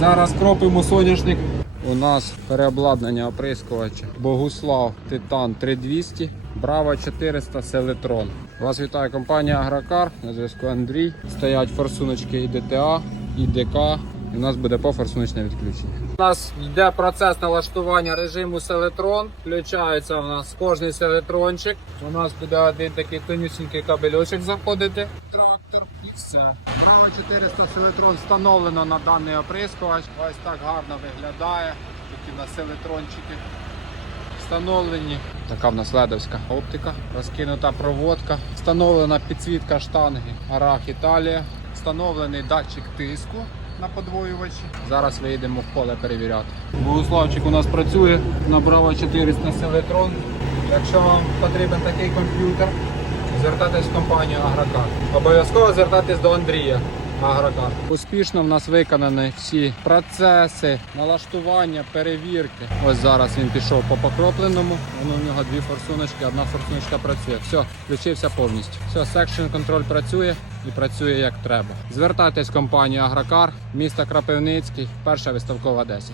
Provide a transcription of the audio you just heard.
Зараз кропимо соняшник. У нас переобладнання оприскувача. Богуслав Титан 3200, Браво 400 Селетрон. Вас вітає компанія Агрокар. На зв'язку Андрій. Стоять форсуночки і ДТА, і ДК. І у нас буде пофорсуночне відключення. У нас йде процес налаштування режиму Селетрон. Включається у нас кожний селетрончик. У нас буде один такий тонюсінький кабельочок заходити. Трактор і все. Браво 400 селетрон встановлено на даний оприскувач. Ось так гарно виглядає. Такі у нас селетрончики встановлені. Така в нас ледовська оптика, розкинута проводка, встановлена підсвітка штанги Арах Італія, встановлений датчик тиску на подвоювачі. Зараз виїдемо в поле перевіряти. Богуславчик у нас працює на Bravo 400 Селетрон. Якщо вам потрібен такий комп'ютер, звертайтесь в компанію Агрокар. Обов'язково звертайтесь до Андрія. Агрокар. Успішно в нас виконані всі процеси, налаштування, перевірки. Ось зараз він пішов по покропленому. Воно в нього дві форсуночки, одна форсуночка працює. Все, включився повністю. Все, секшн контроль працює і працює як треба. Звертайтесь в компанію Агрокар, місто Крапивницький, перша виставкова 10.